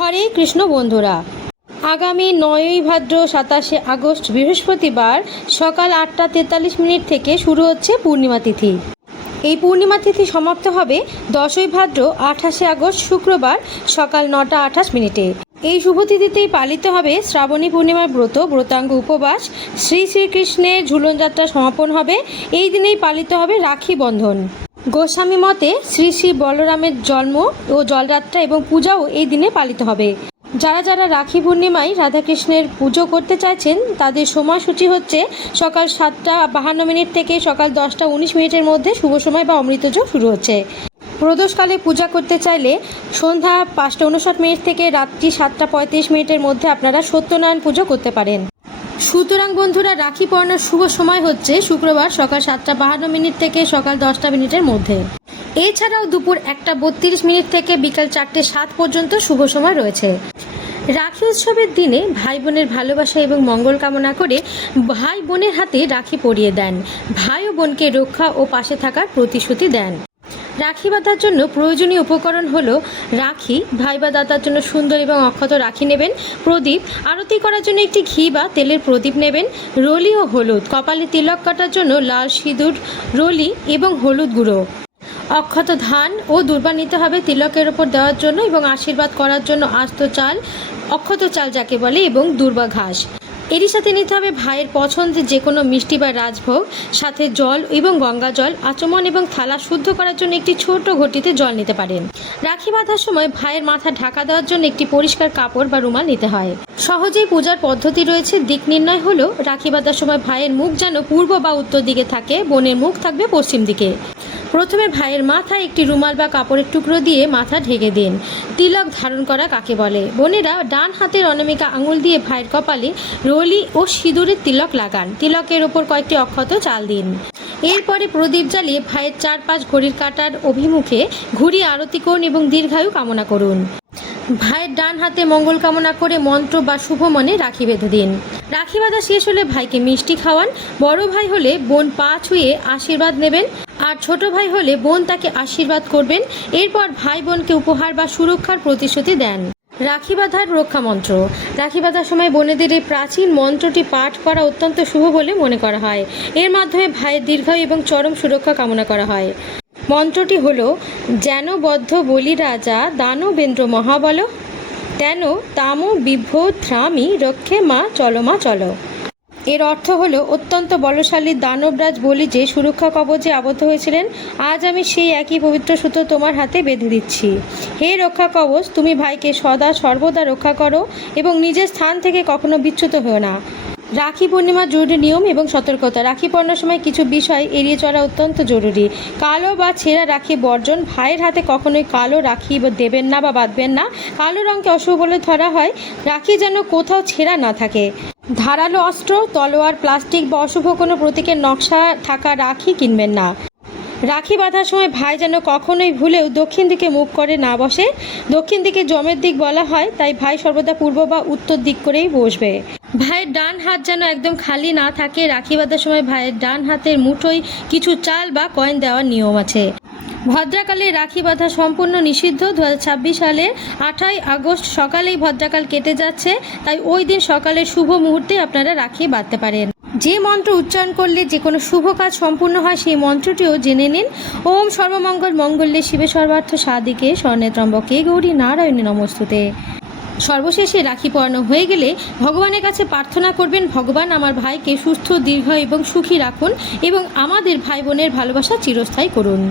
হরে কৃষ্ণ বন্ধুরা, আগামী 9ই ভাদ্র 27শে আগস্ট বৃহস্পতিবার সকাল 8টা 43 মিনিট থেকে শুরু হচ্ছে পূর্ণিমা তিথি। এই পূর্ণিমা তিথি সমাপ্ত হবে 10ই ভাদ্র 28শে আগস্ট শুক্রবার সকাল 9টা 28 মিনিটে। এই শুভ তিথিতেই পালিত হবে শ্রাবণী পূর্ণিমার ব্রতাঙ্গ উপবাস। শ্রী শ্রীকৃষ্ণের ঝুলন যাত্রা সমাপন হবে। এই দিনেই পালিত হবে রাখি বন্ধন। গোস্বামী মতে শ্রী শ্রী বলরামের জন্ম ও জলযাত্রা এবং পূজাও এই দিনে পালিত হবে। যারা যারা রাখি পূর্ণিমায় রাধাকৃষ্ণের পুজো করতে চাইছেন তাদের সময়সূচি হচ্ছে সকাল 7টা 52 মিনিট থেকে সকাল 10টা 19 মিনিটের মধ্যে শুভ সময় বা অমৃতযোগ শুরু হচ্ছে। প্রদোষকালে পূজা করতে চাইলে সন্ধ্যা 5টা 59 মিনিট থেকে রাত্রি 7টা 35 মিনিটের মধ্যে আপনারা সত্যনারায়ণ পুজো করতে পারেন। সুতরাং বন্ধুরা, রাখি পরানোর শুভ সময় হচ্ছে শুক্রবার সকাল 7টা 52 মিনিট থেকে সকাল 10টা মিনিটের মধ্যে। এছাড়াও দুপুর 1টা 32 মিনিট থেকে বিকাল 4টে 7 পর্যন্ত শুভ সময় রয়েছে। রাখি উৎসবের দিনে ভাই বোনের ভালোবাসা এবং মঙ্গল কামনা করে ভাই বোনের হাতে রাখি পরিয়ে দেন। ভাই ও বোনকে রক্ষা ও পাশে থাকার প্রতিশ্রুতি দেন। রাখি বাঁধার জন্য প্রয়োজনীয় উপকরণ হলো রাখি, ভাই বা দাদার জন্য সুন্দর এবং অক্ষত রাখি নেবেন, প্রদীপ, আরতি করার জন্য একটি ঘি বা তেলের প্রদীপ নেবেন, রলি ও হলুদ, কপালে তিলক কাটার জন্য লাল সিঁদুর, রলি এবং হলুদ গুঁড়ো, অক্ষত ধান ও দুর্বা নিতে হবে তিলকের ওপর দেওয়ার জন্য এবং আশীর্বাদ করার জন্য আস্ত চাল, অক্ষত চাল যাকে বলে, এবং দুর্বা ঘাস। এরই সাথে নিতে হবে ভাইয়ের পছন্দের যে কোনো মিষ্টি বা রাজভোগ, সাথে জল এবং গঙ্গা জল, আচমন এবং থালা শুদ্ধ করার জন্য একটি ছোট ঘটিতে জল নিতে পারেন। রাখি বাঁধার সময় ভাইয়ের মাথা ঢাকা দেওয়ার জন্য একটি পরিষ্কার কাপড় বা রুমাল নিতে হয়। সহজেই পূজার পদ্ধতি রয়েছে। দিক নির্ণয় হলো রাখি বাঁধার সময় ভাইয়ের মুখ যেন পূর্ব বা উত্তর দিকে থাকে, বোনের মুখ থাকবে পশ্চিম দিকে। প্রথমে ভাইয়ের মাথায় একটি রুমাল বা কাপড়ের টুকরো দিয়ে মাথা ঢেকে দিন। তিলক ধারণ করা কাকে বলে? বোনেরা ডান হাতের অনামিকা আঙুল দিয়ে ভাইয়ের কপালে রলি ও সিঁদুরের তিলক লাগান। তিলকের ওপর কয়েকটি অক্ষত চাল দিন। এরপরে প্রদীপ জ্বালিয়ে ভাইয়ের 4-5 ঘড়ির কাঁটার অভিমুখে ঘুরিয়ে আরতি করুন এবং দীর্ঘায়ু কামনা করুন। ভাইয়ের ডান হাতে মঙ্গল কামনা করে মন্ত্র বা শুভ মনে রাখি বেঁধে দিন। রাখি বাঁধা শেষ হলে ভাইকে মিষ্টি খাওয়ান। বড় ভাই হলে বোন পা ছুঁয়ে আশীর্বাদ নেবেন, আর ছোট ভাই হলে বোন তাকে আশীর্বাদ করবেন। এরপর ভাই বোনকে উপহার বা সুরক্ষার প্রতিশ্রুতি দেন। রাখি বাঁধার রক্ষা মন্ত্র। রাখি বাঁধার সময় বোনেদের এই প্রাচীন মন্ত্রটি পাঠ করা অত্যন্ত শুভ বলে মনে করা হয়। এর মাধ্যমে ভাইয়ের দীর্ঘায়ু এবং চরম সুরক্ষা কামনা করা হয়। মন্ত্রটি হলো, যেন বদ্ধ বলি রাজা দানবেন্দ্র মহাবল, তেন তাম বিভ্রধ্রামি রক্ষে মা চলো মা চলো। এর অর্থ হলো, অত্যন্ত বলশালী দানবরাজ বলি যে সুরক্ষা কবচে আবদ্ধ হয়েছিলেন, আজ আমি সেই একই পবিত্র সূত্র তোমার হাতে বেঁধে দিচ্ছি। হে রক্ষা কবচ, তুমি ভাইকে সদা সর্বদা রক্ষা করো এবং নিজের স্থান থেকে কখনো বিচ্যুত হও না। রাখি পূর্ণিমার জরুরি নিয়ম এবং সতর্কতা। রাখি পূর্ণিমার সময় কিছু বিষয় এড়িয়ে চলা অত্যন্ত জরুরি। কালো বা ছেঁড়া রাখি বর্জন। ভাইয়ের হাতে কখনোই কালো রাখি দেবেন না বা বাঁধবেন না। কালো রঙকে অশুভ বলে ধরা হয়। রাখি যেন কোথাও ছেঁড়া না থাকে। ধারালো অস্ত্র, তলোয়ার, প্লাস্টিক বা অশুভ কোনো প্রতীকের নকশা থাকা রাখি কিনবেন না। রাখি বাঁধার সময় ভাই যেন কখনোই ভুলেও দক্ষিণ দিকে মুখ করে না বসে। দক্ষিণ দিকে যমের দিক বলা হয়, তাই ভাই সর্বদা পূর্ব বা উত্তর দিক করেই বসবে। ভাইয়ের ডান হাত যেন একদম খালি না থাকে। রাখি বাঁধার সময় ভাইয়ের ডান হাতের মুঠোয় কিছু চাল বা কয়েন দেওয়ার নিয়ম আছে। ভদ্রাকালে রাখি বাঁধা সম্পূর্ণ নিষিদ্ধ। 2026 সালের 8ই আগস্ট সকালেই ভদ্রাকাল কেটে যাচ্ছে, তাই ওই দিন সকালের শুভ মুহূর্তে আপনারা রাখি বাঁধতে পারেন। যে মন্ত্র উচ্চারণ করলে যে কোনো শুভ কাজ সম্পূর্ণ হয় সেই মন্ত্রটিও জেনে নিন। ওম সর্বমঙ্গল মঙ্গলে শিবে সর্বার্থ সাধিকে শরণে ত্র্যম্বকে গৌরী নারায়ণী নমস্তুতে। সর্বশেষে রাখি পরানো হয়ে গেলে ভগবানের কাছে প্রার্থনা করবেন, ভগবান আমার ভাইকে সুস্থ, দীর্ঘ এবং সুখী রাখুন এবং আমাদের ভাই বোনের ভালোবাসা চিরস্থায়ী করুন।